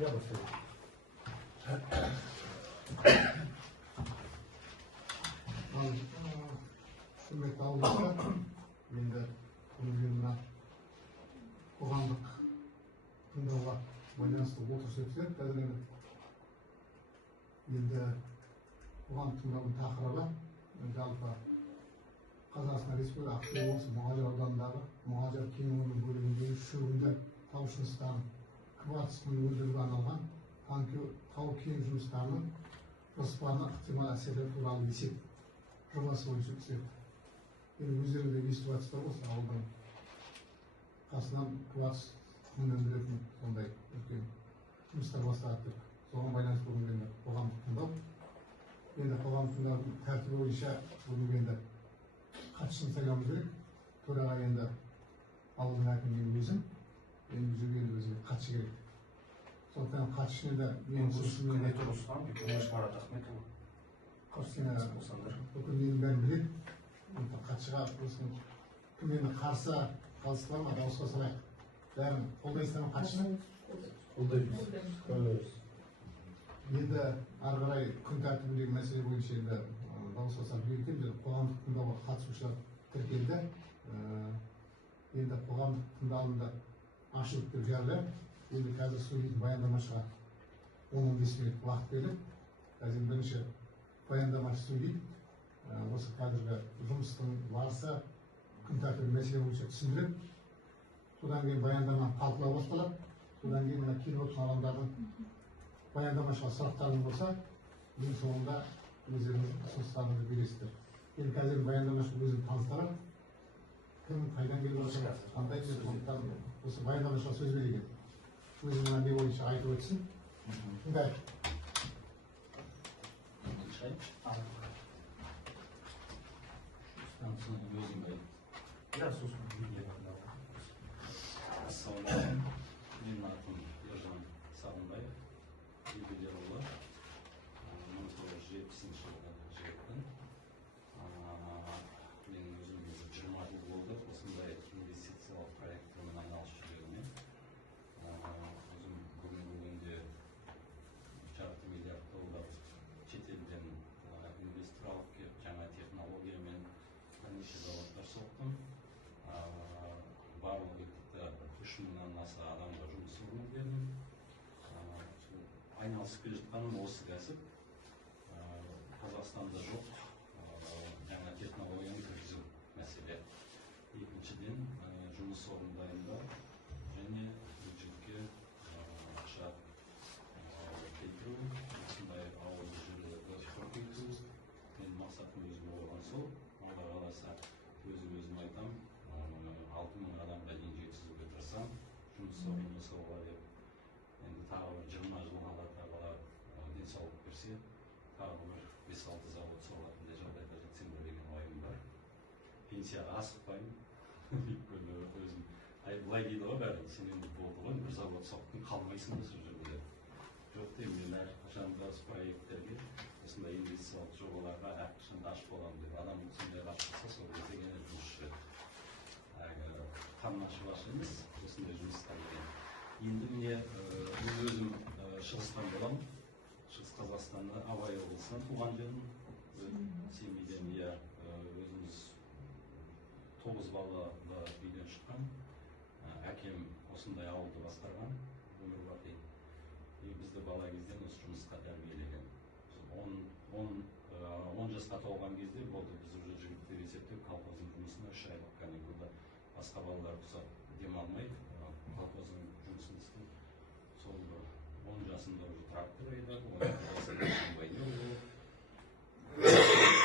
Я başlayayım. Құрметті ауылдастар, енді күнімізге қоғамдық тыңдауға байланысты отырыс өтті. Қазір енді қоғамдық тыңдаудың тақырыбы жалпы Қазақстан Республикасы Ақтөбе облысы Мұғалжар ауданындағы Мұғалжар кен орнының бөлігіндегі шөгінді тау жыныстарын кварцтың өндіруге арналған тау-кен жұмыстарының жоспарына ықтимал әсерлер туралы есеп жобасы бойынша түседі. Енді өздеріңізде естіп жатсыздар осы ауылдың қасынан кварц құмын өндіретін сондай үлкен жұмыстар басталады деп соған байланысты бүгін енді қоғамдық тыңдау. Енді қоғамдық тыңдаудың тәртібі бойынша бүгін енді қатысушыны сайлауымыз керек. Төраға енді ауылдың әкімінің өзім, енді жүрген өзіне қатысшы керек. Сондықтан қатысушыны да мен ұсынысыммен айтып Руслан Марат Ахметұлы. Қатысушыны бүкіл менің бәрін біледі. Қатысушыға осының кім енді қарсы қалысы бар ма, дауысқа салайық. Бәрін қолдайсыздар ма қатысушыны? Қолдаймыз. Енді ары қарай күн тәртібіндегі мәселе бойынша енді дауысқа салып екен, қоғамдық тыңдауға қатысушылар тіркелді. Енді қоғамдық тыңдалымды ашылып деп жариялаймын. Енді қазір сөйлейтін баяндамашыға 10-15 минут уақыт беріліп, қазір бірінші баяндамашы сөйлейді. Осы қазіргі жұмыстың барысы күн тәртібі мәселе бойынша түсіндіріп, содан кейін баяндама талқылау басталады. Содан кейін мына келіп отырған адамдардың баяндамашыға сұрақтарың болса, ең соңында өздеріңіз ұсыныстарыңызды бересіздер. Енді қазір баяндамашы өзін таныстырып, кім қайдан келіп жатыр, қандай сондықтан осы баяндамашыға сөз берген. Өзінің не бойынша айтып өтсін. Тыңдайық. Менің атым Ержан Сағынбаев, юбилейұлы, 1970 жылғы жігітпін. Менің өзім 20 жыл болды осындай инвестициялық проекттермен айналысып жүргеніме. Өзім бүгінгі күнде $1,5 миллиард шетелден инвестор алып келіп, жаңа технологиямен бірнеше заводтар соқтым. Барлығы 3,000-нан аса адамға жұмыс орнын бердім. Айналысып келе жатқаным осы кәсіп. Қазақстанда жоқ жаңа технологияны кіргізу мәселе. Екіншіден жұмыс орнын дайындау және бюджетке ақша келтіру, осындай ауылды жерлерді көркейту. Менің мақсатым өзім болған сол. Алла қаласа өзім айтам, 6,000 адамға дейін жеткізуге тырысам, жұмыс орнын жасауға деп. Енді тағы бір 20 жыл алла тағала денсаулық берсе, тағы бір 5-6 завод соғатындай жағдайға жетсем деген ойым бар. Пенсияға асықпаймын. Өйткені өзім былай дейді ғой бәрі, сен енді болды ғой, бір завод соқтың, қалмайсың да сол жерде. Жоқ деймін, мен әрқашан осы проекттерге, осындай инвестициялық жобаларға әрқашан ашық боламын деп. Адам осындай ашық болса, сол кезде генә жұмысшы. Қамын ашып емес, осындай жұмыстар. Енді міне өзім шығыстан боламын. Шығыс Қазақстанда Абай облысынан туған жерім. Семейден өзіміз 9 балада үйден шыққан. Әкем осындай ауылды басқарған, өмір бақи. Бізді бала кезден осы жұмысқа тәрбиелеген. 10 жасқа толған кезде болды, біз уже жігіттер есептеп колхоздың жұмысына 3 айлық каникулда басқа балалар ұқсап демалмай колхоздың жұмысын істеп, сол 10 жасында уже трактор айдап, 12 жасында комбайнер болып,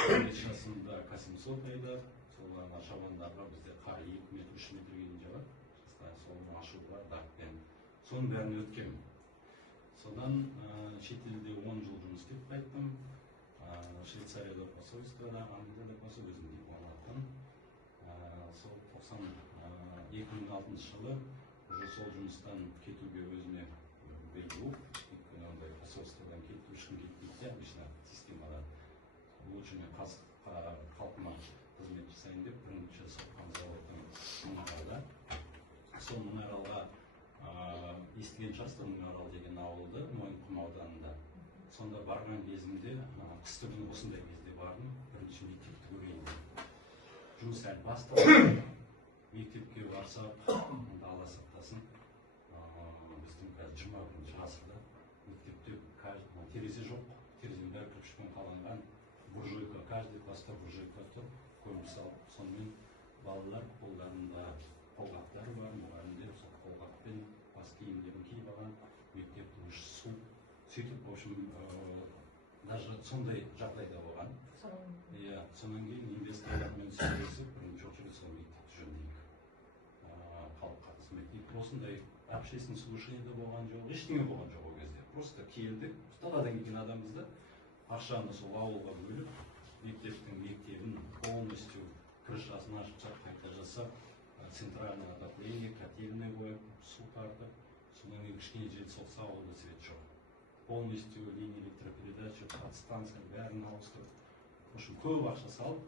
15 жасында космосот айдап, соларға шабандарға бізде қар 2 метр, 3 метрге дейін жауады. Соны ашуға дақпен. Соның бәрін өткем. Содан шетелде 10 жыл жұмыс істеп қайттым. Швейцарияда посольствода, Англияда посол өзім диплом алған. Сол 2006 жылы уже сол жұмыстан кетуге өзіме белгі болып, өйткені ондай посольстводан кетіп, ешкім кетпейді, обычно системада. Лучше мен халқыма қызмет жасайын деп, бірінші соққан заводтың Мұнаралда. Сол Мұнаралға естіген шығарсыздар Мыңарал деген ауылды Мойынқұм ауданында. Сонда барған кезімде қысты күні осындай кезде бардым, бірінші мектепті көрейін деп. Жұмыс әлі басталды. Мектепке барсақ, алла сақтасын, біздің қазір 21 ғасырда мектепте терезе жоқ, терезенің бәрі кірпішпен қаланған, буржуйка, каждый класста буржуйка тұр, көмір салып, сонымен балалар қолдарында қолғаптары бар, мұғалімдер сол қолғаппен бас киімдерін киіп алған, мектептің іші су. Сөйтіп, в общем, даже сондай жағдайда болған. Иә, сонан кейін инвесторлармен сөйлесіп, бірінші очередь сол мектепті жөндейік. Халыққа қызмет етейік. Осындай общественный слушание болған жоқ, ештеңе болған жоқ ол кезде. Просто келдік, даладан келген адамбыз да, ақшаны сол ауылға бөліп, мектебін полностью крышасын ашып, қайта жасап, центральное отопление, котельный қойып, су тартып, содан кейін кішкене жел соқса ауылда свет жоқ. Полностью линия электропередача, подстанция, бәрін ауыстырып. В общем, көп ақша салып,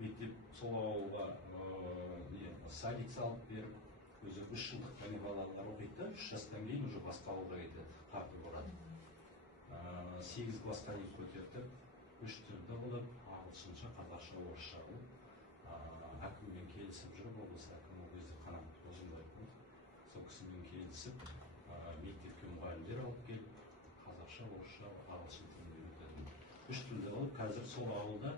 мектеп сол ауылға садик салып беріп, өзі 3 жылдық және балалар оқиды да, 3 жастан кейін уже басқа ауылға кетеді, қарды бұрады. 8 классқа дейін көтердік, 3 тілді қылып, ағылшынша, қазақша, орысша қылып, әкіммен келісіп жүріп, облыс әкімі ол кезде Қанат Бозымбаев болды. Сол кісімен келісіп, мектепке мұғалімдер алып келіп, қазақша, орысша, ағылшын тілін үйретедім. 3 тілді қылып, қазір сол ауылда,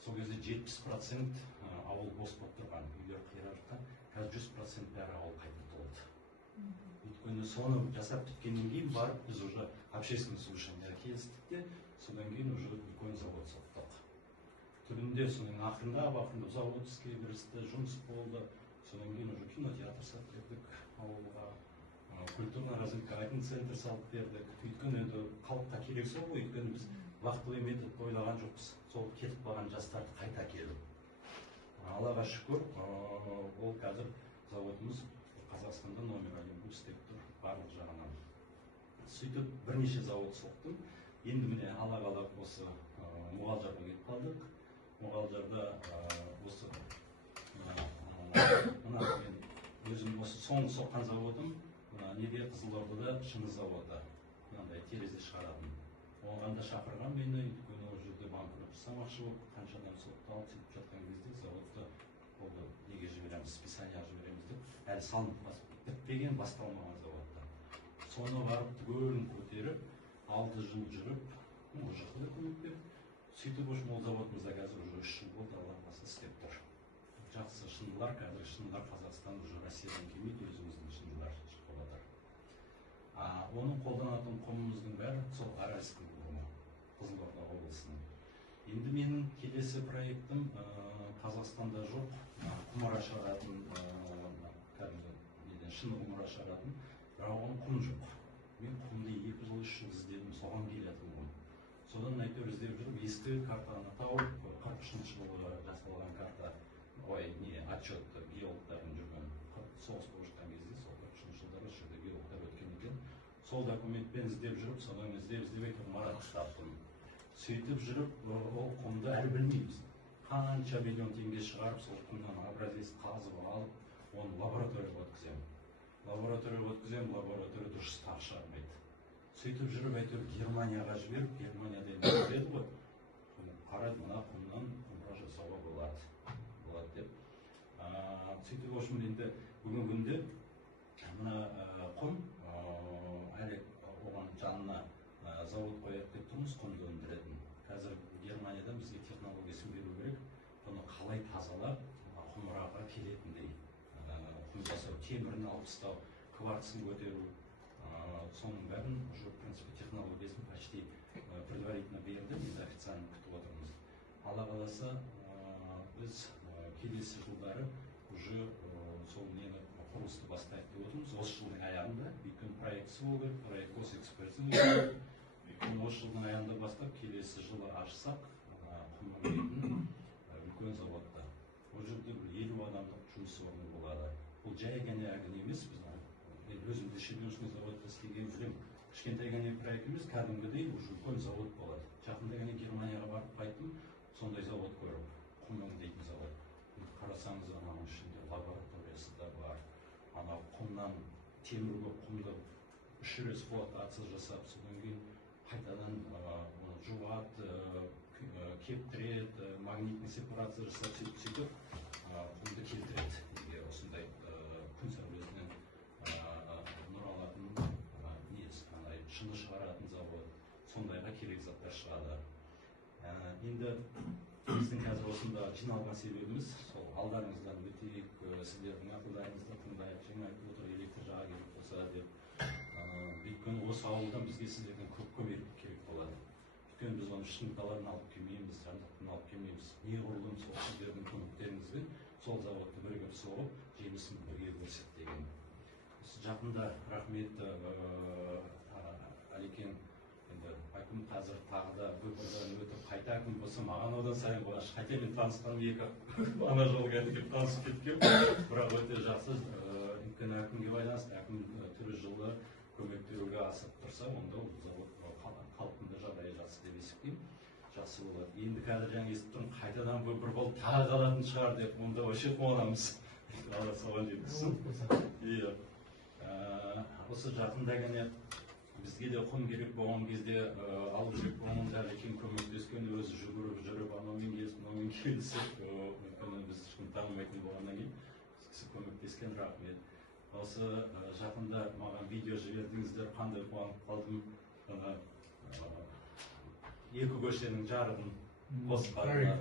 сол кезде 70% ауыл бос болып тұрған, үйлер қирап жатқан, қазір 100% бәрі ауыл қайта толды. Өйткені соны жасап біткеннен кейін барып, біз уже общественный слушание келістік те, содан кейін уже үлкен завод соқтық. Түрінде соның ақырында завод іске кірісті, жұмыс болды, содан кейін уже кинотеатр салып бердік ауылға, культурно-развлекательный центр салып бердік. Өйткені енді халыққа керек сол ғой, өйткені біз вақтылы метод ойлаған жоқпыз, сол кетіп қалған жастарды қайта келіп. Аллаға шүкір, ол қазір заводымыз Қазақстанда номер 1 істеп тұр, барлық жағынан. Сөйтіп бірнеше завод соқтым. Енді міне ала қалап осы Мұғалжарға кетіп қалдық. Мұғалжарда осы мен өзім осы соңғы соққан заводым неде Қызылордада шыны заводы, мынандай терезе шығарамын. Оған да шақырған мені, өйткені ол жерде банкрот жасамақшы болып, қаншадан сотталып сөйтіп жатқан кезде заводты болды неге жібереміз, списание жібереміз деп, әлі салынып бітпеген, басталмаған заводта. Соны барып түгелін көтеріп, 6 жыл жүріп, ол жақта да көмек беріп, сөйтіп ол заводымызда қазір уже 3 жыл болды, Алла қаласа істеп тұр. Жақсы шынылар, қазір шынылар Қазақстан уже Россиядан келмейді, өзіміздің шынылар шығып жатыр. Оның қолданатын құмымыздың бәрі сол Аральский құмы, Қызылорда облысының. Енді менің келесі проектім Қазақстанда жоқ, құмыра шығаратын, шыны құмыра шығаратын, бірақ оның құм жоқ. Мен құмды 2 жыл 3 жыл іздедім, соған келетін ғой. Содан әйтеуір іздеп жүріп, ескі картаны тауып, 43 жылы жасалған карта, отчет геологтардың жүрген, соғыс болып жатқан кезде, сол 43 жылдары осы жерде геологтар өткен екен. Сол документпен іздеп жүріп, содан іздеп әйтеуір Маратты таптым. Сөйтіп жүріп, ол құмды әлі білмейміз. Қанша миллион теңге шығарып, сол құмнан образец қазып алып, оны лабораторияға өткіземін. Лаборатория дұрыс тағы шығармайды. Сөйтіп жүріп, әйтеуір Германияға жіберіп, Германияда енді көреді ғой. Қарайды, мына құмнан құмыра жасауға болады деп. Сөйтіп, общем, енді бүгінгі күнде мына құм әлі оған жанына завод қояды деп тұрмыз, құмды өндіретін. Қазір Германияда бізге технологиясын беру керек, бұны қалай тазалап құмыраға келетіндей құм жасау, темірін алып тастау, кварцын көтеру, соның бәрін уже, в принципе, технологиясын почти предварительно берді, біз официально күтіп отырмыз. Алла қаласа, біз келесі жылдары уже сол нені құрылысты бастайық деп отырмыз. Осы жылдың аяғында, өйткені проектісі болу керек, проект госэкспертиза, өйткені осы жылдың аяғында бастап, келесі жылы ашсақ, құмның бетін үлкен заводта. Ол жерде 50 адамдық жұмыс орны болады. Бұл жай ғана емес, біз өзімді шебершілік заводта істеген жүрем. Кішкентай ғана проект емес, кәдімгідей уже үлкен завод болады. Жақында ғана Германияға барып қайттым, сондай завод көріп, құм өңдейтін завод. Қарасаңыз, ананың ішінде лабораториясы да бар. Ана құмнан темірге құмды үш рет эксплуатация жасап, содан кейін қайтадан оны жуады, кептіреді, магнитный сепарация жасап, сөйтіп құмды келтіреді. Егер осындай күн сәулесінен нұр алатын шыны шығаратын завод, сондайға керек заттар шығады. Енді біздің қазір осында жиналған себебіміз сол алдарыңыздан өтейік, сіздердің ақылдарыңызды тыңдайық, жаңа айтып отыр электр жағы керек болса деп. Өйткені осы ауылдан бізге сіздерден көп көмек керек болады. Өйткені біз оны шынталарын алып келмейміз, жандықтан алып келмейміз. Неғұрлым сол сіздердің көмектеріңізбен сол заводты бірігіп соғып, жемісін бірге көрсек деген. Жақында рахмет Әлекең, енді әкім қазір тағы да выбордан өтіп қайта әкім болса, маған одан сайын болаш. Қайта мен танысқан екі ана жолға келіп танысып кеткен, бірақ өте жақсы. Өйткені әкімге байланысты, әкім түрі жылы көмек беруге асып тұрса, онда қалпында жағдайы жақсы деп есептеймін. Жақсы болады. Енді қазір жаңа естіп тұрмын, қайтадан выбор болып тағы қалатын шығар деп, онда вообще қуанамыз. Алла соған жеткізсін. Осы жақында ғана бізге де құм керек болған кезде алу керек болған Әлекең көмектескен, өзі жүгіріп жүріп анаумен келісіп, мынаумен келісіп, өйткені біз ешкім танымайтын болғаннан кейін кісі көмектескен, рахмет. Осы жақында маған видео жібердіңіздер, қандай қуанып қалдым. Екі көшенің жарығын қосқанына.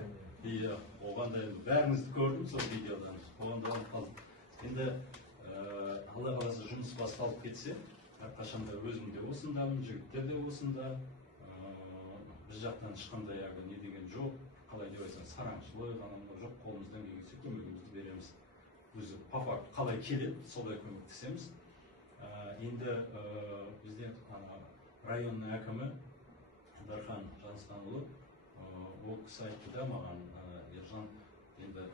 Оған да бәріңізді көрдім сол видеодан, оған да қуанып қалдым. Енді Алла қаласа жұмыс басталып кетсе, әрқашанда өзім де осындамын, жігіттер де осында. Біз жақтан ешқандай не деген жоқ, қалай деп айтсаң, сараңшылық, жоқ, қолымыздан келгенше көмегімізді береміз. Өзі по факту қалай келеді, солай көмектесеміз. Енді бізде районның әкімі Дархан Жанысханұлы, ол кісі айтты да маған, Ержан, енді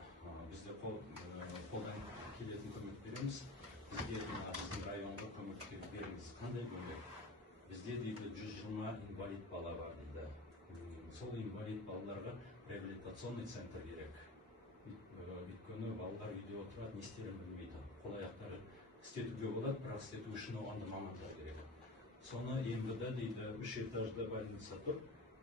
бізде қолдан келетін көмек береміз. Бізде біздің районға көмек беріңіз. Қандай көмек? Бізде дейді 120 инвалид бала бар дейді. Сол инвалид балаларға реабилитационный центр керек. Өйткені балалар үйде отырады, не істерін білмейді. Қол аяқтары істетуге болады, бірақ істету үшін оғанда мамандар керек. Соны МВД дейді 3 этажда больница тұр,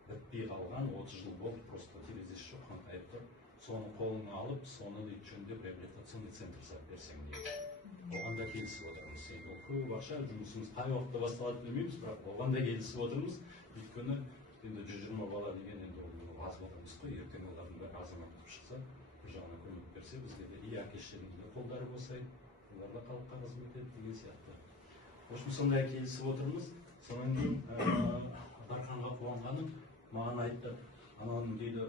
бітпей қалған, 30 жыл болды, просто терезесі жоқ, қаңқайып тұр. Соны қолына алып, соны дейді жөндеп реабилитационный центр салып берсең дейді. Оған да келісіп отырмыз. Ол көп ақша, жұмысымыз қай уақытта басталады білмейміз, бірақ оған да келісіп отырмыз. Өйткені енді 120 бала деген енді ол аз болғанымыз қой, ертең олардың бәрі азамат болып шықса, бір жағынан көмек берсе, бізге де и әке-шешелерімізге қолдары болсай, олар да халыққа қызмет етеді деген сияқты. В общем, сондай келісіп отырмыз. Сонан кейін Дарханға қуанғаным, маған айтты, ананың дейді,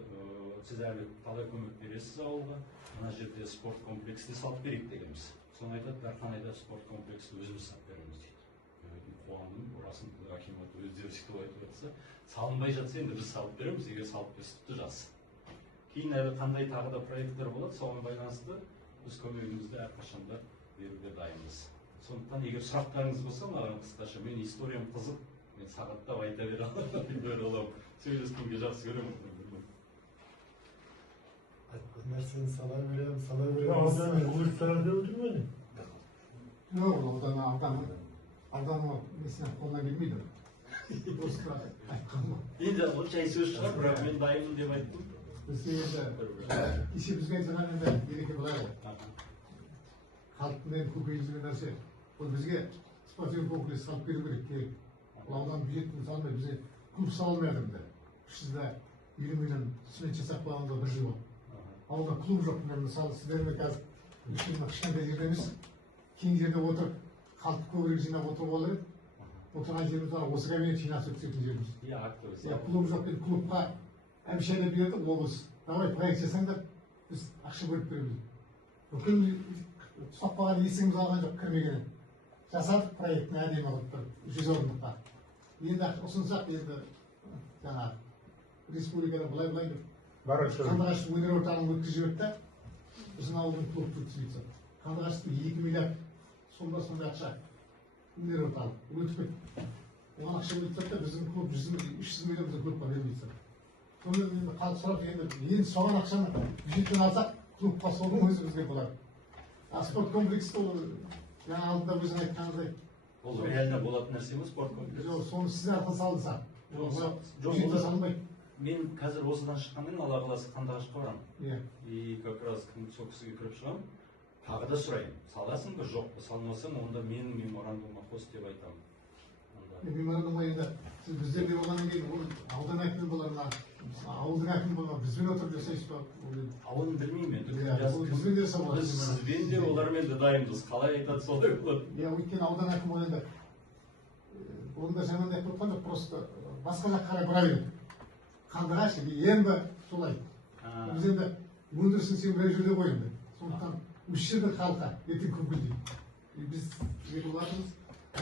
сіз әлі қалай көмек бересіз ауылға, ана жерде спорт комплексті салып берейік дегенбіз. Соны айтады, Дархан айтады, спорт комплексті өзіміз салып береміз дейді. Қуандым, орасын акимат өздері сөйтіп айтып жатса, салынбай жатса енді біз салып береміз, егер салып берсе тіпті жақсы. Кейін әлі қандай тағы да проекттер болады, соған байланысты біз көмегімізді әрқашанда беруге дайынбыз. Сондықтан егер сұрақтарыңыз болса, маған қысқаша, мен историям қызық, мен сағаттап айта бере аламын. Сөйлескенге жақсы көремін. Нәрсені сала беремін. Улыстарда өтірмені? Жоқ, ауданға несіне қолына келмейді. Просто айтқан ба. Енді ол жай сөз шығар, бірақ мен дайынмын деп айттым. Бізге енді, есебізге айтсаған енді ереке былай ғой. Халықтың енді көкейіп жүрген нәрсе. Ол бізге спортивный комплекс салып беру керек. Бұл аудан бюджетін салмай, бізге клуб салмайды енді. 350 миллион түсінет жасап қойғанда бір жыл болды. Ауылда клуб жоқ. Мысалы, сіздермен қазір кішкентай жерде емес, кең жерде отырып, халық көбірек жинап отыруға болады. Отырған жеріміз бар, осы кабинет жинасып өтетін жеріміз. Клуб жоқ, енді клубқа әмшәлі берді, облыс. Давай проект жасаңдар, біз ақша бөліп береміз. Бүкіл ұстап қалған есігіміз алған жоқ, кірмеген. Жасадық проектін әдемі қылып тұрып, 100 орындыққа. Енді ұсынсақ, енді жаңағы республикада былай деп Қандыағаштың өнер орталығын өткізіп жіберді, біздің ауылдың клубты өткізіп. Қандыағаштың 2 миллиард сондай ақша өнер орталық өтіп кетті. Оған ақша өтіп біздің клуб 300 миллион біздің клубқа бермейді. Сонымен енді халық сұрап, енді соған ақшаны бюджеттен алсақ, клубқа соның өзі бізге болады. Спорт комплексті ол жаңа алдында өзің айтқаныңыздай Ол реально болатын нәрсе ма спорт комплекс? жоқ соны сіз арқылы салдыңыздар Жоқ, салынбайды. мен қазір осыдан шыққаннан кейін Алла қаласа Қандыағашқа барамын. Иә. И как раз сол кісіге кіріп шығамын. Тағы да сұраймын, саласың ба жоқ па, салмасаң онда менің меморандумыма қос деп айтамын. Меморандумға енді сіз біздерде болғаннан кейін ол аудан әкімі болар ма, ауылдың әкімі болар ма, бізбен отырып жасайсыз ба? Оны білмеймін енді. Ол бізбен де жасап Біз сізбен де олармен де дайынбыз. Қалай айтады солай болады. иә, өйткені аудан әкімі ол енді оны да жаман айтып отқан жоқ, просто басқа жаққа қарай бұра береді. Қандыағаш енді солай. Біз енді өндірісін сен бір жерде қой енді. Сондықтан осы жердің халқы ертең күн дейді. Біз не болатынбыз,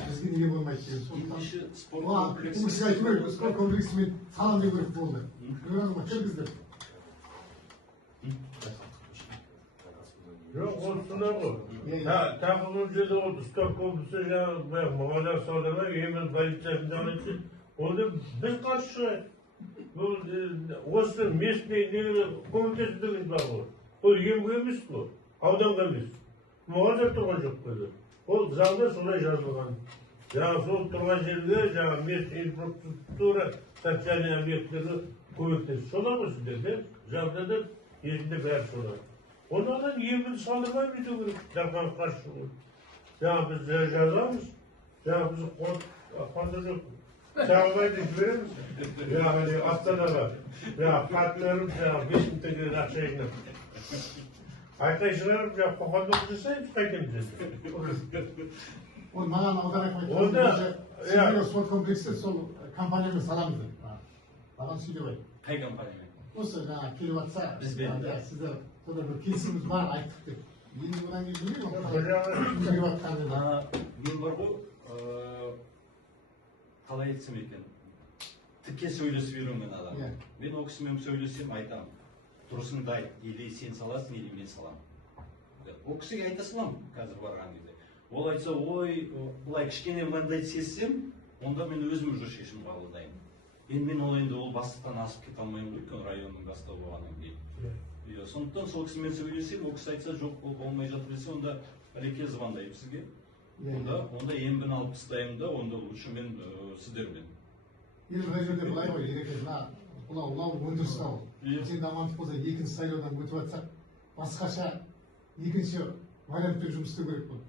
бізге неге болмайды деген. Сондықтан спорт Бұл комплексі. кісіге айту керек, спорт комплексімен салам деу керек болды. Меморандумға кіргіздер. Жоқ, ол сұрақ ғой. Иә. Тағы бұл жерде ол спорт комплексі жаңағы мұғалжар саудама емін полициясын жаңағы ол да біз қарсы шығайық. Бұл осы местный комитет деген бар ғой. Ол емге емес қой, ауданға емес. Мұғалжар тұрған жоқ қой. Ол заңда солай жазылған. Жаңағы сол тұрған жерде жаңағы местный инфраструктура социальный объекттері көмектесіп. Солай ғой сіздерде, жағда да есінде бәрі солай. Onlardan yemin sağlamayı bir de yapman karşılığı. Ya biz yazarız, ya biz konduruk sağlamayı verir misin? Ya hani Astana'da, ya kartlarım, ya beşim tekrar akşayına. Arkadaşlarım ya konduruk deseyim, çıkayım dedi. Ол маған аудан әкімі Онда, айтқан спорт комплексті сол компаниямен саламыз деп. Маған сөйлеп айт. Қай компаниямен? Осы жаңағы келіп жатса, Бізбен. сіздер сода бір келісіміміз бар, айттық деп. Енді бұдан кейін білмеймін. Келіп Мен бар ғой, қалай айтсам екен, тіке сөйлесіп үйренген адам. Мен ол кісімен сөйлесем айтамын, дұрысыңды айт, или сен саласың, или мен саламын. Ол кісіге айта саламын қазір барған кезде. Ол айтса, ой, бұлай кішкене мынандай сезсем, онда мен өзім уже шешім қабылдаймын. Мен ол енді ол бастықтан асып кете алмаймын ғой, өйткені районның бастығы болғаннан кейін. Сондықтан сол кісімен сөйлесем, ол кісі айтса жоқ, ол болмай жатыр десе, онда әлеке звондаймын сізге. Онда ембін алып тастаймын да, онда лучше мен сіздермен. Енді мына жерде былай ғой, ереке, ұлау өндірісі ау. Сен амандық болса, екінші сайлаудан өтіп жатсақ, басқаша екінші вариантпен жұмыс істеу керек болды.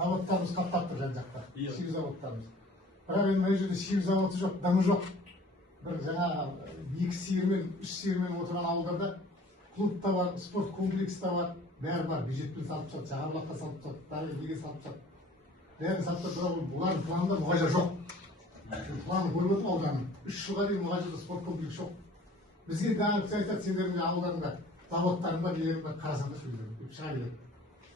Заводтарымыз қаптап тұр жан-жақта, шигі заводтарымыз. Бірақ енді мына жерде шигі заводы жоқ, дымы жоқ. Бір жаңа 2 сиырмен, 3 сиырмен отырған ауылдарда клуб та бар, спорт комплекс та бар, бәрі бар. Бюджетпен салып тастады, Жағарбұлаққа салып тастады, Дарыгеге салып тастады. Бәрін салып тастады, бірақ бұлардың планында мұғалжар жоқ. Планы көріп отырмын ауданның. 3 жылға дейін мұғалжарда спорт комплекс жоқ. Бізге дағы кісі айтады, сендердің ауылдарында заводтарың бар, нелерің бар, қарасаңдар сөйлейді, шыға келеді.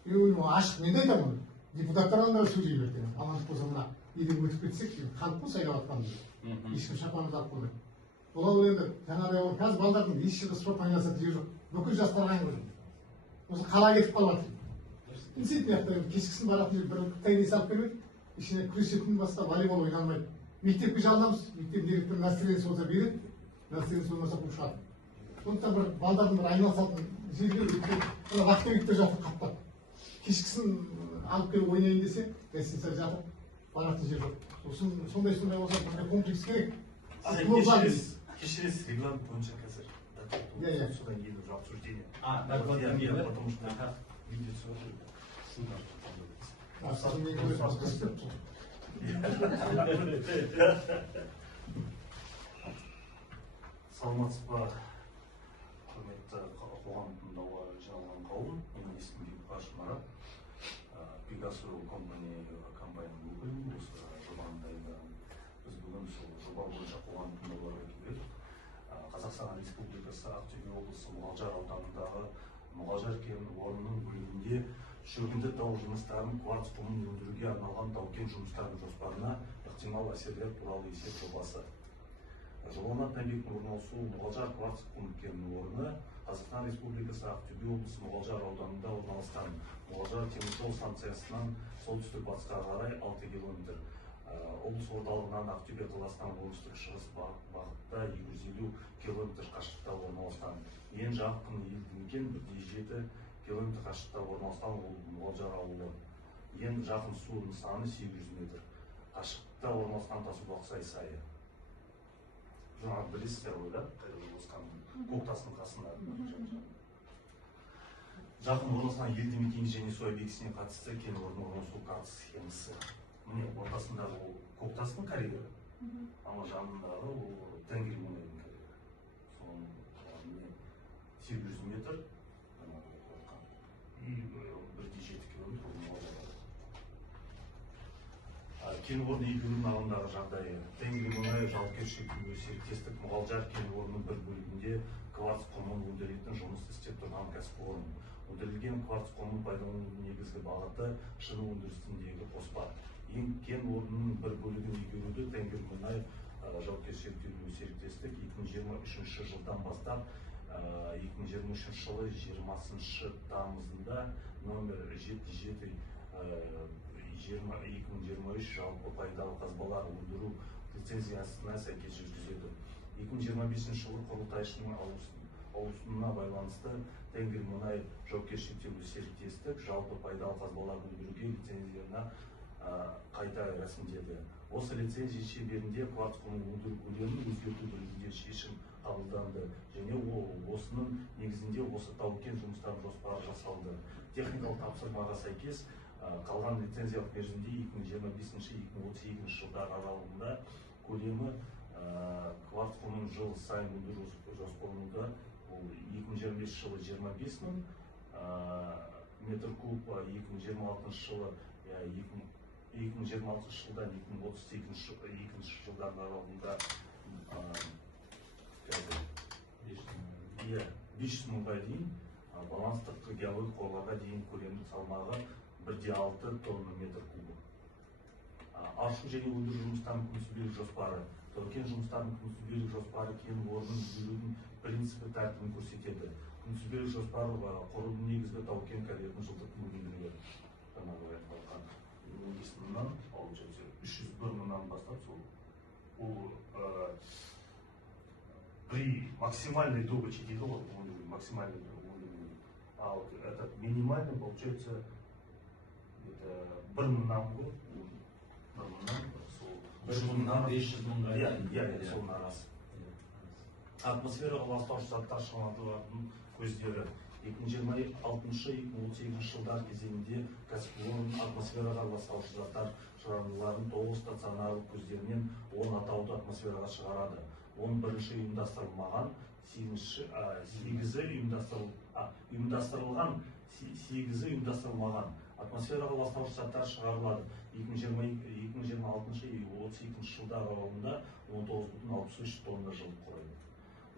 Мен ойлаймын, ашық, мен де айтамын оны. Депутаттардан да сөйлей берді. Амандық болса мына еден өтіп кетсек, халық қой сайлап жатқанымыз. Ешкім шапанымызды алып қоймайды. Бұл ауыл енді жаңағыдай қазір балдардың еш жерде спортпен айналысатын жері жоқ. Бүкіл жастарға айналып жүр. Осы қала кетіп қалып жатыр. Действительно, кешкісін баратын бір теннис алып бермейді. Ішіне күресетін басқа волейбол ойналмайды. Мектепке жалдамыз, мектеп директоры настроениесі болса береді, настроениесі болмаса қуып шығады. Сондықтан бір балдардың бір айналысатын жерге вахтовиктер жатыр қаптап. Кешкісін алып келіп ойнайын десе, гостиница жатыр, баратын жер жоқ. Сондай болса комплекс керек. Кешіресіз, регламент бойынша қазір. Содан кейін уже обсуждение. Докладдан кейін, да? Потому что видео саламатсыз ба, құрметті қоғам тыңдауға жиналған қауым. Менің есімім Бекбаш Марат. Пегасу компанияның өкілімін. Осы жобаны дайындаған. Біз бүгін сол жоба бойынша қоғам тыңдауларға келдік. Қазақстан Республикасы Ақтөбе облысы Мұғалжар ауданындағы Мұғалжар кен орнының бөлігінде шөгінді тау жыныстарын кварц құмын өндіруге арналған тау-кен жұмыстарының жоспарына ықтимал әсерлер туралы есеп жобасы. Жобаны объектінің орналасуы Мұғалжар кварц құм кен орны Қазақстан Республикасы Ақтөбе облысы Мұғалжар ауданында орналасқан. Мұғалжар теміржол станциясынан солтүстік батысқа қарай 6 км. Облыс орталығынан Ақтөбе қаласынан оңтүстік-шығыс бағытта 250 км қашықтықта орналасқан. Ең жақын елді мекен 7 км қашықтықта орналасқан ол Мұғалжар ауылы. ең жақын су нысаны 800 метр қашықтықта орналасқан Тасубақ сайы. Жаңа білесіздер ғой, да? Орналасқан Көктастың қасында. Жақын орналасқан елді мекен және су объектісіне қатысты кен орнының орналасу картасы схемасы. Міне ортасындағы ол Көктастың карьері, ama жанындағы ол Тенгри мұнайдың карьері. Соның 800 метр, и 1,7 километр. Кен орны игілігінің алындағы жағдайы. Тенгри мұнай жауапкершілігі серіктестік Мұғалжар кен орнының бір бөлігінде кварц құмын өндіретін жұмыс істеп тұрған кәсіпорын. Өндірілген кварц құмын пайдаланудың негізгі бағыты шыны өндірісіндегі қоспа. Кен орнының бір бөлігін игеруді Тенгри мұнай жауапкершілігі серіктестік 2023 жылдан бастап 2023 жылы 20 тамызында номер 77 2023 жалпы пайдалы қазбалар өндіру лицензиясына сәйкес жүргізеді. 2025 жылы құрылтайшының ауысуына байланысты Тенгри мұнай жауапкершілігі серіктестік жалпы пайдалы қазбалар өндіруге лицензияны қайта рәсімдеді. Осы лицензия шеңберінде кварц құмын өндіру көлемін өзгерту жөнінде шешім қабылданды және осының негізінде осы тау-кен жұмыстары жоспары жасалды. Техникалық тапсырмаға сәйкес қалған лицензиялық мерзімде 2025-2028 жылдар аралығында көлемі кварц құмын жыл сайын өндіру жоспарлануда. 2025 жылы 25 мың метр куб, 2026 жылы 2026 жылдан 2032 жылдар аралығында 500 мыңға дейін, баланстық геологиялық қорларға дейін көлемдік салмағы 1,6 тонна метр кубы. Аршу және өндіру жұмыстарының күнтізбелік жоспары. Тау-кен жұмыстарының күнтізбелік жоспары кен орнын өндірудің принципі тәртібін көрсетеді. Күнтізбелік жоспары құрудың негізгі тау-кен карьерінің жылдық өнімділігі. Жаңағы айтылған негізінен 301 мыңнан бастап ол при максимальной добыче дейді ғой, максимальный уровень, а вот этот минимальный получается это 1 мыңнан ғой, 1 мыңнан 500 мыңға дейін сол арасы. Атмосфераға ластаушы заттар шығарындылардың көздері 2026-2038 жылдар кезеңінде кәсіпорын атмосфераға ластаушы заттар шығарындыларын 9 стационарлық көздерінен 10 атауды атмосфераға шығарады. 11-ші ұйымдастырылмаған, 8-ші ұйымдастырылмаған атмосфераға ластаушы заттар шығарылады. 2026-2032 жылдар аралығында 19,63 тонна жылы құрайды.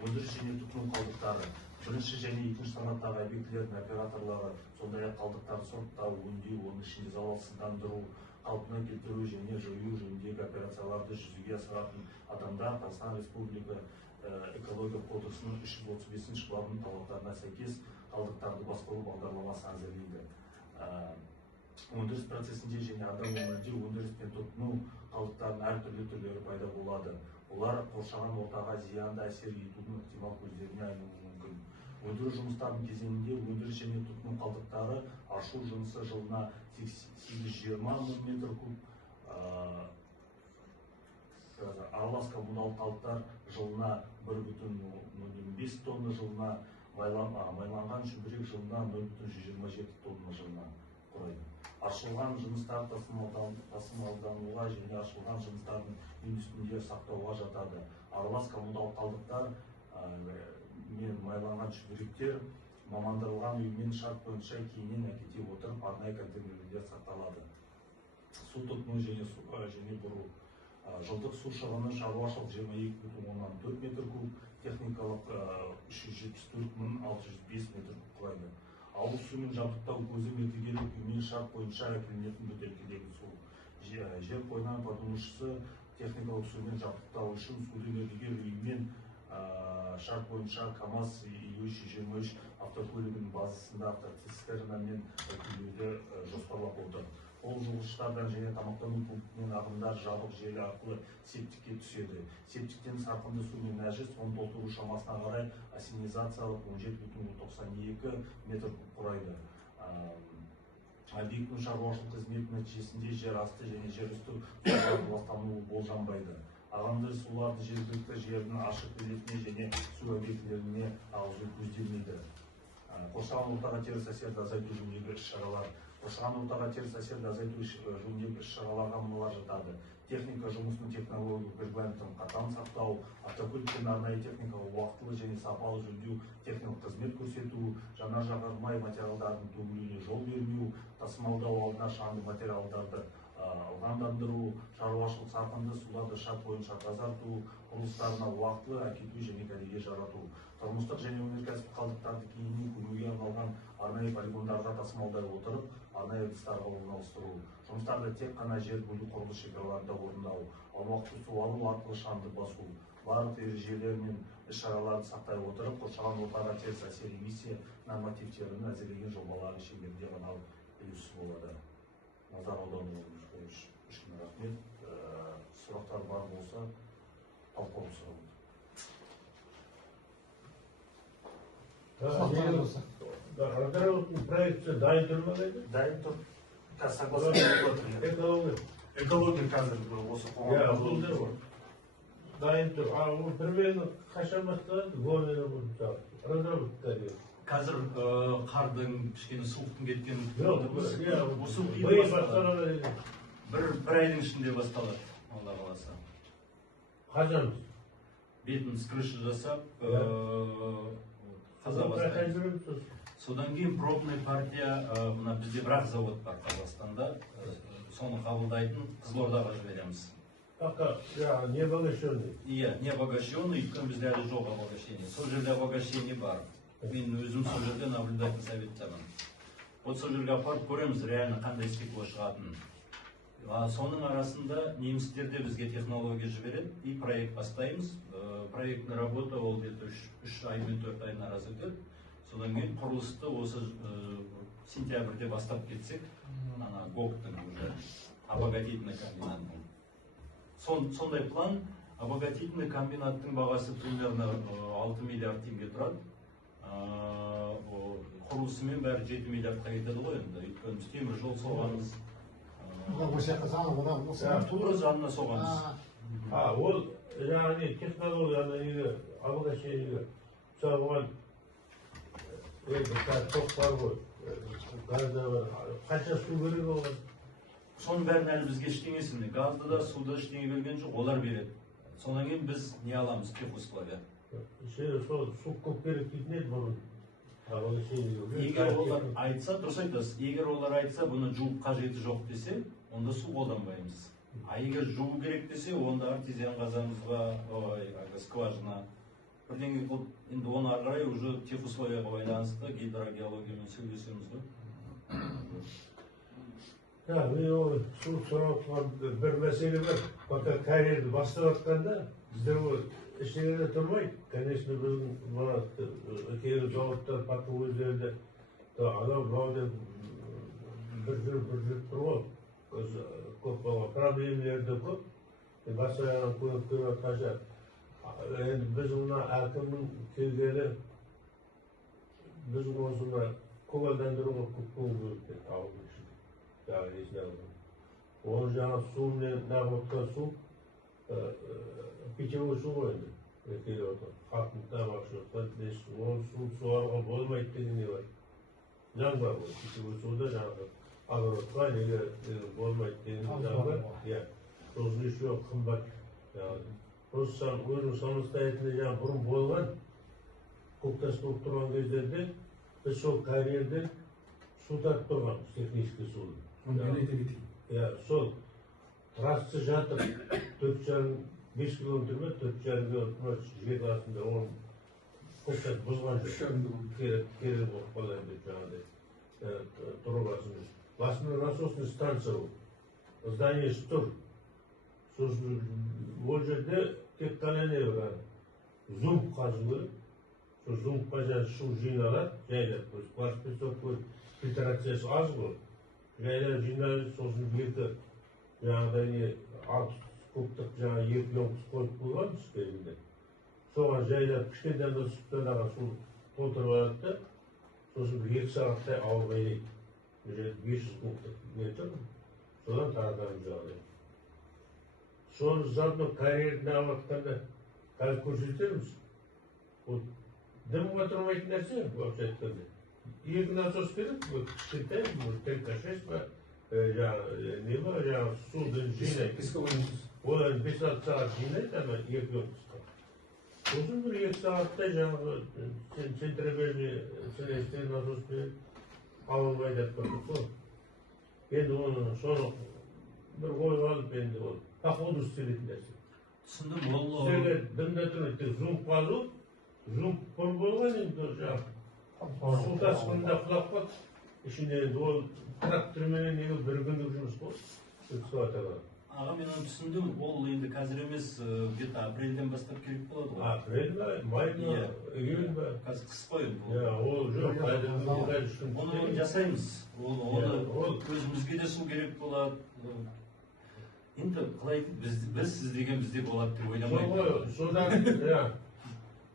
Өндіріс және тұтыну қалдықтары. Бірінші және екінші санаттағы объектілердің операторлары, сондай-ақ қалдықтарды сұрыптау, өңдеу, оның ішінде залалсыздандыру, қалпына келтіру және жою жөніндегі операцияларды жүзеге асыратын адамдар Қазақстан Республика экология кодексінің 335 бабының талаптарына сәйкес қалдықтарды басқару бағдарламасын әзірлейді. Өндіріс процесінде және адам өмірінде өндіріс пен тұтыну қалдықтарының әртүрлі түрлері пайда болады. Олар қоршаған ортаға зиянды әсер етудің ықтимал көздеріне айналуы мүмкін. Өндіру жұмыстарының кезеңінде өндіріс және тұтыну қалдықтары аршу жұмысы жылына 820 мың метр куб, аралас коммуналдық қалдықтар жылына 1,05 тонна жылына, майланған шүберек жылына 0,127 тонна жылына құрайды. Аршылған жұмыстар тасымалдануға және аршылған жұмыстардың үй үстінде сақтауға жатады. Аралас коммуналдық қалдықтар мен майланған шүберектер мамандырылған үймен шарт бойынша кейіннен әкете отырып арнайы контейнерлерде сақталады. Су тұтыну және бұру. Жылдық су шығыны шаруашылық 22,4 метр куб, техникалық 374,605 метр куб құрайды. Ауыз сумен жабдықтау көзі мердігерлік үймен шарт бойынша әкелінетін бөтелкедегі су. Жер қойнауын пайдаланушысы техникалық сумен жабдықтау үшін суды мердігер үймен шарт бойынша КАМАЗ EU-323 автокөлігінің базасында автоцистернамен әкелуді жоспарлап отыр. Ол жуғыштардан және тамақтану пунктінен ағымдар жабық желі арқылы септикке түседі. Септиктен сарқынды су мен нәжіс оны толтыру шамасына қарай ассенизациялық 17,92 метр куб құрайды. объектінің шаруашылық қызметі нәтижесінде жер асты және жер үсті сулардың ластануы болжанбайды. Ағынды суларды жергілікті жердің ашық бөлігіне және су объектілеріне ағызу көзделмейді. Қоршаған ортаға теріс әсерді азайту жөніндегі іс-шаралар. Қоршаған ортаға теріс әсерді азайту жөніндегі іс-шараларға мыналар жатады: техника жұмысының технологиялық регламентін қатаң сақтау, автокөлік пен арнайы техникаға уақытылы және сапалы жөндеу, техникалық қызмет көрсету, жанар-жағармай материалдардың төгілуіне жол бермеу, тасымалдау алдында шаңды материалдарды ылғалдандыру, шаруашылық сапында суларды шарт бойынша тазарту, құрылыстарына уақытылы әкету және кәдеге жарату, тұрмыстық және өнеркәсіп қалдықтарды кейіннен көмуге арналған арнайы полигондарға тасымалдай отырып, арнайы ыдыстарға орналастыру, жұмыстарды тек қана жер бөлу құрылыс шекараларында орындау, аумақты су алу арқылы шаңды басу, барлық ережелер мен іс-шараларды сақтай отырып, қоршаған ортаға теріс әсер емиссия нормативтерін әзірлеген жобалары шеңберінде ғана үлесіз болады. Назар аударуыңыз үшін рахмет. Сұрақтар бар болса, талқылау сұраймын. Аграрлық проекті дайын тұр ма дейді? Дайын тұр. Қазір согласно экология қазір осы қоғамда дайын тұр. Ол примерно қашан басталады? Гомелі бұл разработка дейді. Қазір қардың кішкене суықтың кеткен Осы биыл басталады дейді. бір айдың ішінде басталады, Алла қаласа. Қашан? Бетін с крыши жасап, қаза бастайды. Содан кейін пробный партия, мына бізде бірақ завод бар Қазақстанда, соны қабылдайтын Қызылордаға жібереміз. Пока не обогащенный. Иә, не обогащенный, өйткені бізде әлі жоқ обогащение. Сол жерде обогащение бар. Мен өзім сол жерде наблюдательный советтамын. Вот сол жерге апарып көреміз, реально қандай стекло шығатынын. Соның арасында немістерде бізге технология жібереді и проект бастаймыз. Проектный работа ол где-то 3 ай мен 4 айдың арасы өтеді. Содан кейін құрылысты осы сентябрьде бастап кетсек, ана ГОК-тың уже обогатительный комбинаттың. Сондай план, обогатительный комбинаттың бағасы примерно 6 миллиард теңге тұрады. Құрылысымен бәрі 7 миллиардқа кетеді ғой енді. Өйткені біз темір жол соғамыз. Тура жанына соғамыз. Ол жаңағы технологияны обогащениеге соған тоқ бар ғой. Қанша су керек оған? Соның бәрін әлі бізге ештеңесін, газды да, суды ештеңе берген жоқ, олар береді. Содан кейін біз не аламыз, техусловия. Су көп керек дейтін еді бұның. Егер олар айтса, дұрыс айтасыз, егер олар айтса, бұны жуып қажеті жоқ десе, онда су қолданбаймыз. Егер жуу керек десе, онда артезиан қазанымызға, скважина, бірдеңе қылып, енді оны ары қарай уже техусловияға байланысты гидрогеологиямен сөйлесеміз ғой. Мен су сұрап бір мәселе бар. Пока карьерді бастап жатқанда, біздер ол ештеңеде тұрмайды. Конечно, біздің кейбір заводтар, пока өздерінде анау мынау бір жүріп тұр ғой. Көп болған проблемалар да көп. Басқа жағынан көп жатқанша. Енді біз мына әкімнің келгені, біз осыны көгалдандыруға көп көңіл бөліп кетті ауылдың ішінде. Ол жаңа сумен нағып су, питьевой су ғой енді. Келіп отыр. Халықтың тамақ ішіп, ол су суаруға болмайды деген не бар. Заң бар ғой. Питьевой суда жаңағы огородқа неге болмайды деген заң бар. Сосын еще қымбат. Просто өзінің самостоятельный жаңа бұрын болған, көктас болып тұрған кездерде, біз сол карьерден су тартып тұрғанбыз, технический суды. Сол трассы жатыр, 4,5 километр ме, 4,5 километр жер астында оның көктас бұзған жоқ. Керек болып қалайын деп жаңағыдай трубасын. Басында насосный станция ол. Зданиесі тұр. Сосын ол жерде тек қана не бар, зумб қазу керек. Сол зумбқа жаңа су жиналады, жайлап қойып, класс фильтрациясы аз ғой. Жайлап жиналады, сосын екі жаңағыдай не 6 кубтық жаңа 2 лоңқыс қойып қойған кезінде. Соған жайлап кішкентай сүттен су толтырып алады да, сосын 2 сағаттай ауылға ейді. уже 500 кубтық метр, содан таратамыз жағдай. Соны заодно карьерді алып қазір көрсетеміз. Ол дымға тұрмайтын нәрсе, вообще айтқанда. Екі насос керек, кішкентай, ТК-6 ба, не ба, суды жинайды. Олар 5-6 сағат жинайды, ама 2 отпусқа. Сосын бір 2 сағатта жаңағы центробежный сілестен насоспен ауылға айдап көрдік қой. Енді оны соны бір ойға алып енді ол походу істелетін нәрсе. Түсіндім, ол... Сіздерге дымда тұрмайды, зумп қалу, зумп қор болған енді жаңағы су тасқынында құлап қалды. Ішінде енді ол трактормен неге бір күндік жұмыс қой. Экскаваторға. Аға, мен оны түсіндім, ол енді қазір емес, где-то апрельден бастап керек болады ғой. Апрель ба, май ба, июль ба? Қазір қыс қой енді. Ол жоқ, қазір оны жасаймыз. Оны өзімізге де су керек болады. Енді қалай біз сіз деген бізде болады деп ойламаймын. Содан,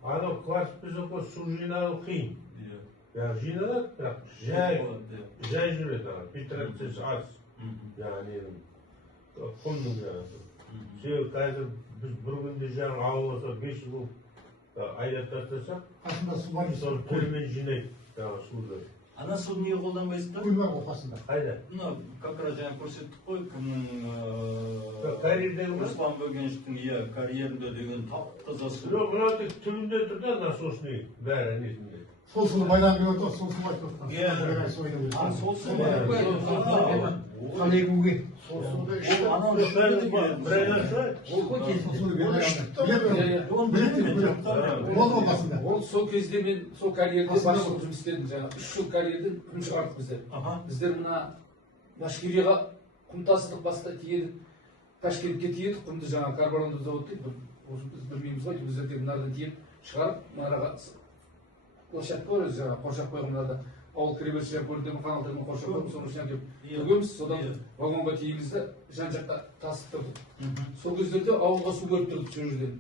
анау кварц песокқа су жинау қиын. Жиналады, бірақ жай жүреді, фильтрациясы аз. Яғни құмның жаңағы. Себебі қазір біз бір күнде жаңағы ауылға 5 жыл айдап тастасақ, қасында су бар сол түрмен жинайды жаңағы суды. Ана суды неге қолданбайсыздар? Көл бар ғой қасында. Қайда? Мына как раз жаңа көрсеттік қой, кімнің карьердегі ма? Руслан Бөгеншевтің карьерінде деген тап-таза су. Жоқ, мынау тек түбінде тұр да насосный бәрі несінде. Сол суды байланып келіп отыр, сол су айтып Сол су қан егуге. Болды ма қасында? Ол сол кезде мен сол карьерде басшылық жұмыс істедім жаңағы 3 жыл карьерден күн шығардық біздер. Біздер мына Башкирияға құм тасыдық, баста тиедік, Ташкентке тиедік, құмды жаңағы карборонды завод дейді, біз білмейміз ғой, біздер тек мынадан тиеп шығарып, мынаға площадка бар өзі жаңағы қоршап қойған мынада ауыл кіреберісі көлден каналдармен қоршап қойып, соның ішіне келіп төгеміз, содан вагонға тиеміз де жан жаққа тасып тұрдық. Сол кездерде ауылға су көріп тұрдық сол жерден.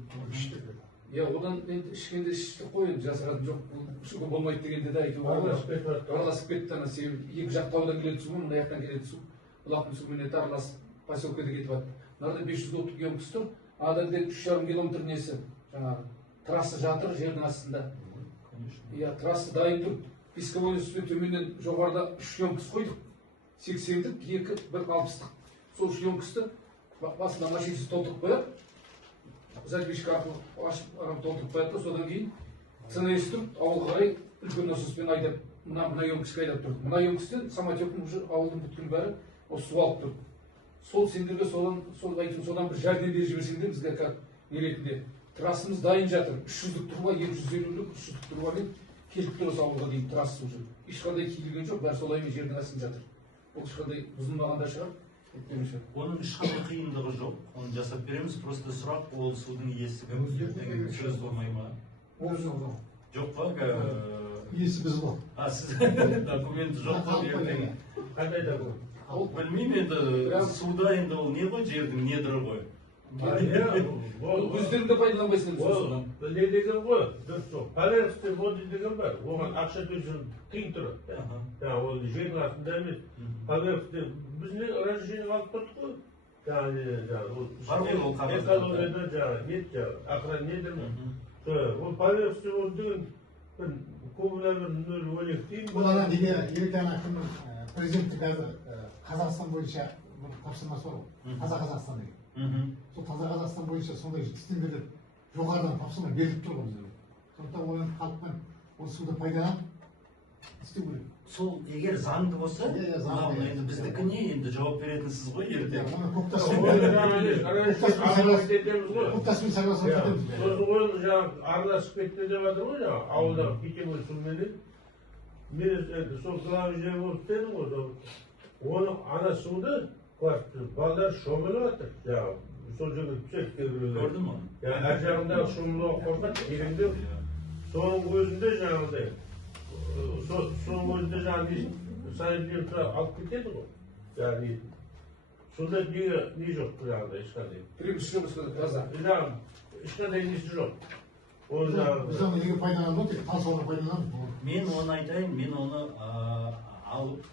Одан енді ішкенде іштік қой, енді жасыратым жоқ, ішуге болмайды дегенде де айтып араласып кетті. Себебі екі жақ таудан келеді су, мына жақтан келеді су, бұлақтың суымен араласып поселкеде кетіп жатты. Мынада 500 оттық емкіс тұр, ада 3,5 километр несі жаңағы трасса жатыр жердің астында. Трасса дайын тұр. Песковой үстінен төменнен жоғарыда 3 емкіс қойдық. 80-дік, 2, 1 60-дық. Сол 3 емкісті басына машинасы толтырып қояды. Задвижка арқылы ашып толтырып қояды. Содан кейін ЦНС тұрып, ауылға қарай үлкен насоспен айдап, мына емкіске айдап тұрды. Мына емкістен самотектің уже ауылдың бүткіл бәрі су алып тұрды. Сол сендерге содан бір жәрдем беріп жіберсеңдер бізге как не ретінде. Трассымыз дайын жатыр. 300-дік труба, 250-дік 300-дік трубамен келіп тұр осы ауылға дейін трасса уже. Ешқандай киілген жоқ, бәрі солаймен жердің астында жатыр. Ол ешқандай бұзылмаған да шығар. Оның ешқандай қиындығы жоқ. Оны жасап береміз. Просто сұрақ ол судың иесі кім деген сөз болмай ма? Жоқ па? Иесі біз ғой. Сіз документі жоқ па ертең? Қандай документ? Білмеймін енді суда енді ол не ғой, жердің недрі ғой. Өздеріңді пайдаланбайсыңдар сосын. Не деген ғой, дұрыс жоқ. Поверхностный воды деген бар, оған ақша төлеу қиын тұрады. Ол жердің астында емес. Поверхностный, біз не разрешение алып тұрдық қой. Экологияда жаңағы, нет жаңағы, ақыран недір ме? Ол поверхностный воды деген кубына бір 0,12 дейін. Бұл ана неге елден кімнің президенті қазір Қазақстан бойынша тапсырмасы бар ғой. Қазақстан деген. Сол таза Қазақстан бойынша сондай істемдерді жоғарыдан тапсырма беріліп тұр ғой біздерге. Сондықтан оны халықпен осы суды пайдаланып істеу керек. Сол егер заңды болса, енді біздікі не, енді жауап беретінсіз ғой ертең. Көптаспен сайласып кетеміз. Сосын ол жаңағы араласып кетті деп жатыр ғой жаңағы, ауылдағы питьевой суменен. Мен сол главный жер болып істедім ғой. Оны ана суды балдар шомылып жатыр. Жаңағы сол жерге түседі кейбіреулер. Көрдім оны. Әр жағындағы шомылуға қорқады, кереңдеу. Соның өзінде жаңағыдай. Соның өзінде жаңағы санитария алып кетеді ғой. Яғни сонда не жоқ жаңағыдай ешқандай. Прибыс жоқ таза. Ешқандай несі жоқ. Біз оны неге пайдаланып отыр, тасуға пайдаланып. Мен оны айтайын, мен оны алып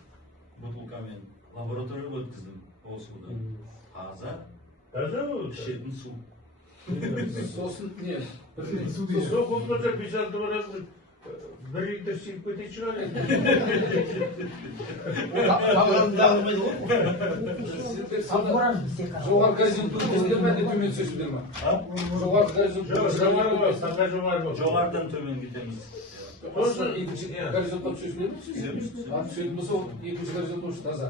бутылкамен лабораторияга өткөздүм ол сууду. Таза ішетін су. Сосын не? Жоқ болмаса 5-6 барасың, 1 литр сүйіп кететін шығар. Жоғары горизонтты өткізілер ме, төмен түсесіздер ма? Жоғары горизонтты Жоғарыдан төмен кетеміз. екінші горизонтқа түсесіздер ме? Түсетін болса, ол екінші горизонт осы таза.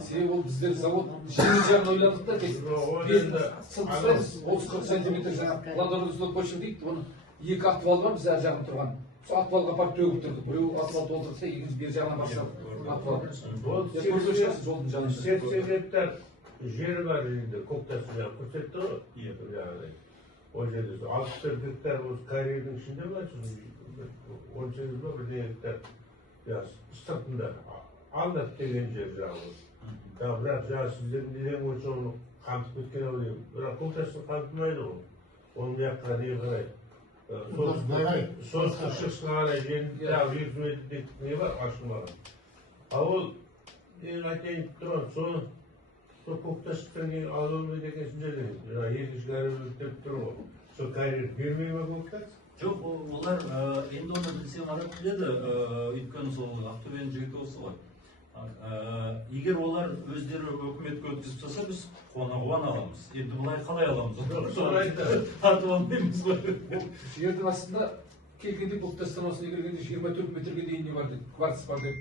Себебі ол біздер завод жеңіл жағын ойладық та, сылтыстаймыз, 30-40 сантиметр жаңағы ладонный почва дейді, оны 2 атвал бар, біз әр жағын тұрған. Сол атвалға апарып төгіп тұрдық. Біреу атвал толтырса, екінші бер жағынан бастап атвал. Жолдың жағында. 80 гектар жері бар жерде, Көктас жаңағы көрсетті ғой. Ол жерде 64 гектар осы карьердің ішінде бар, 18 ба, 1 гектар сыртында. Алдап деген жер жағы. Бірақ жаңа сіздердің неден бойынша оны қамтып кеткен ау деймін. Бірақ Көктасты қамтымайды ғой. Оның яққа не қарайды. Солтүстік шығысқа қарай жерінде 200 метр не бар, ашылмаған. Ал ол айтайын тұрған, соны Көктастықтан кейін алуымыз екенсін жерден. Екінші карьер өтіп тұр ғой. Сол карьер бермей ме Көктас? Жоқ, олар енді оны білсем арап біледі, өйткені сол Ақтөбенің жігіті осы ғой. Егер олар өздері өкіметке өткізіп тастаса, біз қуана аламыз. Енді бұлай қалай аламыз? Тартып алмаймыз ғой. Жердің астында келгенде Көктастан осыны келгенде 24 метрге дейін не бар деді, кварц бар деп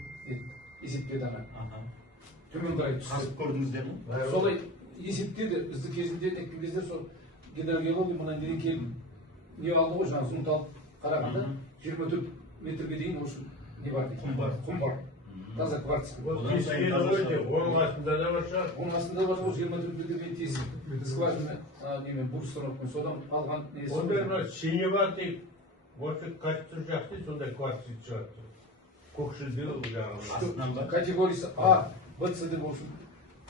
есептеді ана. Төмен қарай түсті. Қазып көрдіңіздер ме? Солай есептеді. Бізді кезінде теккен кезде сол гидрогеология мұнан деген келіп не алды ғой, жаңағы зұнталып қарағанда 24 метрге дейін осы не бар дейді. Құм бар. Таза кварц. Оның астында да бар шығар. Оның астында бар ғой 24 метрге дейін тесіп. Скважина немен бұрыстырып содан алған несі. Ондай сене бар дейік. Осы качество жақсы, сондай кварц шығады. Көкшілде жаңағы. Категориясы А, Б, С деп болсын.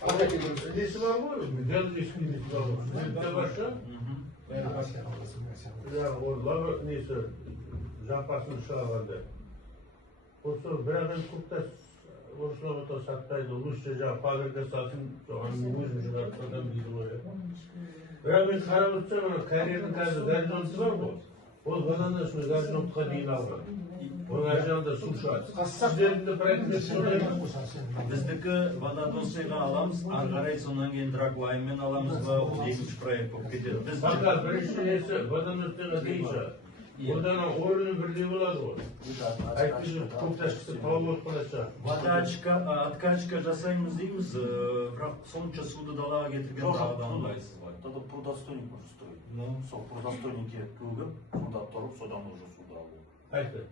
А категориясы. Несі бар ғой? Дәл ескі несі бар ғой. Несі бар шығар? Ол несі запасын шығағанда. Осы бірақ енді Көктас осылауыта саттайды, лучше жаңағы пагірге салсын, соған өзін шығарып содан дейді ғой. Бірақ мен қарап отырсам, карьердің қазір горизонты бар ғой, ол водоносный горизонтқа дейін алған. Оның ар жағында су шығады. Сіздердің проектіңіз сондай ма? Біздікі водоносныйға аламыз, ары қарай сонан кейін драгваймен аламыз ба, ол екінші проект болып кетеді. Фақат бірінші несі водоносныйға дейін шығады. Одан орны бірдей болады ғой. Әйтпесе Көктасты тауып отқанаса. Откачка жасаймыз дейміз, бірақ сонша суды далаға кетірген тағыдан ыңғайсыз ғой. Тогда прудостойник уже строить. Сол прудостойникке төгіп, суда тұрып, содан уже суды алу. Қайсы?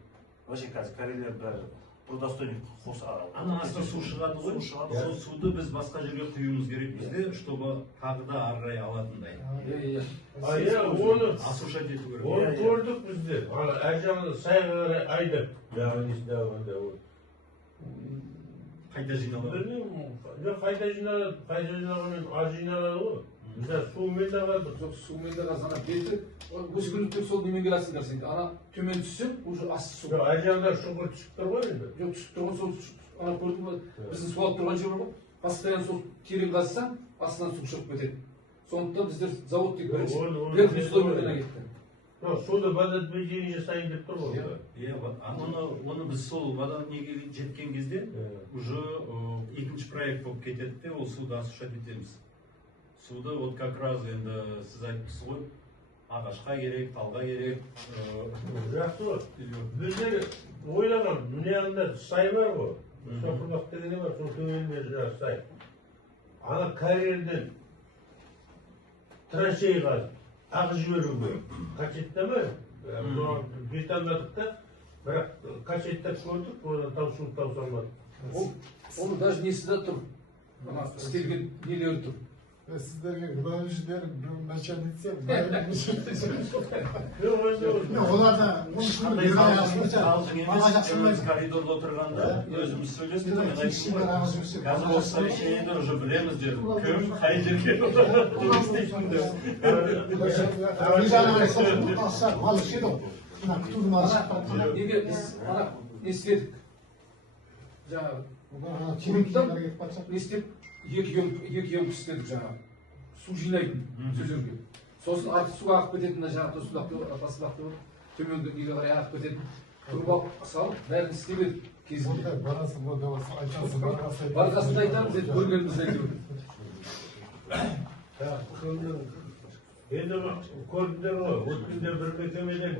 Вообще қазір корейлер бәрі прудостойник қоса. Ана астына су шығады ғой, сол суды біз басқа жерге құюымыз керек бізде, чтобы тағы да ары қарай алатындай. Оны Осушать ету керек. Оны көрдік біздер. Әр жағында сайға қарай айдап. Яғни несінде алғанда ол. Қайта жиналады. Жоқ, қайта жиналғанмен аз жиналады ғой. Мысалы сумен де қалдық. Жоқ, сумен де қазана беті. Өзгіліктер сол немен келесіңдер сен. Ана төмен түссе, уже асты су. Жоқ, әр жағында шұғыр түсіп тұр ғой енді. Жоқ, түсіп тұрған сол ана көрдің ба? Біздің суалып тұрған жер бар ғой. Постоянно сол терең қазсаң, астынан су шығып кетеді. Сондықтан біздер завод тек бірінші слоймен кетті. Жоқ, суды водоотведение жасайын деп тұр ғой. Оны біз сол вода неге жеткен кезде уже екінші проект болып кетеді де, ол суды осушать етеміз. Суды вот как раз енді сіз айтыпсыз ғой, ағашқа керек, талға керек. Жақсы ғой. Біздер ойлаған, міне анда сай бар ғой. Соқырбақ деген бар, сол төменде жаңағы сай. Ана карьерден траншейға ақ жіберуге қажетті ме? Бетандадық та, бірақ қажеттіп көрдік, одан таусылмады. Оның даже несі де тұр. Істелген нелері тұр. Сіздерге күбәлішілер начальница Оларда коридорда отырғанда өзіміз сөйлестік, мен айттым ғой, қазір осы совещаниеде уже білеміз дедім, кім қай жерге істейтін деп. Неге біз ана не істедік? Жаңағы Олар ана чемпиондарға кетіп бара жатыр. не істеп екі емп істедік жаңағы су жинайтын сөздерге. Сосын артық суға ағып кететін жаңағы тасбақты төменгі неге қарай ағып кететін труба салып бәрін істеп едік кезінде. Барғасында айтамыз еді, көргенімізді айтып Енді көрдіңдер ғой, өткенде бір мекемеден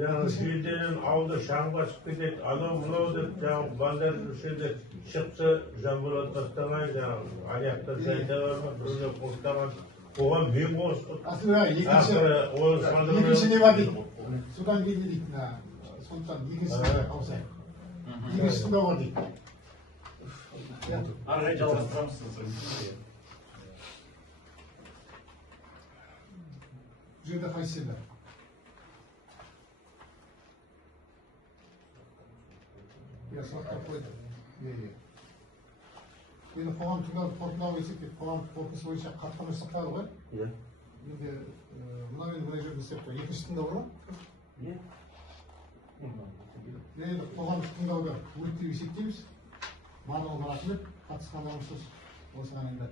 жаңағы жерден ауылда шаң басып кетеді, анау мынау деп жаңағы балдар үшеде шықты, Жанболат тастамай жаңағы аяқтар жайда бар ма, біреулер қостаған, оған мен қостым. Екінші не бар дейді. Содан кейін не дейді, сондықтан екінші ауысайық. Екінші суда бар дейді. Ары жалғастырамыз. Bu жерде қайсы бар? Сұрақтар қойды. Енді қоғам қорытындылау есептеп, қоғам қорытындысы бойынша қатқан жасақтары ғой. Енді мына жерде істеп тұр. Екінші тыңдау бар ма? Енді қоғамдық тыңдауда өтті есептейміз. Барлығына рахмет. Қатысқандарыңыз осыған енді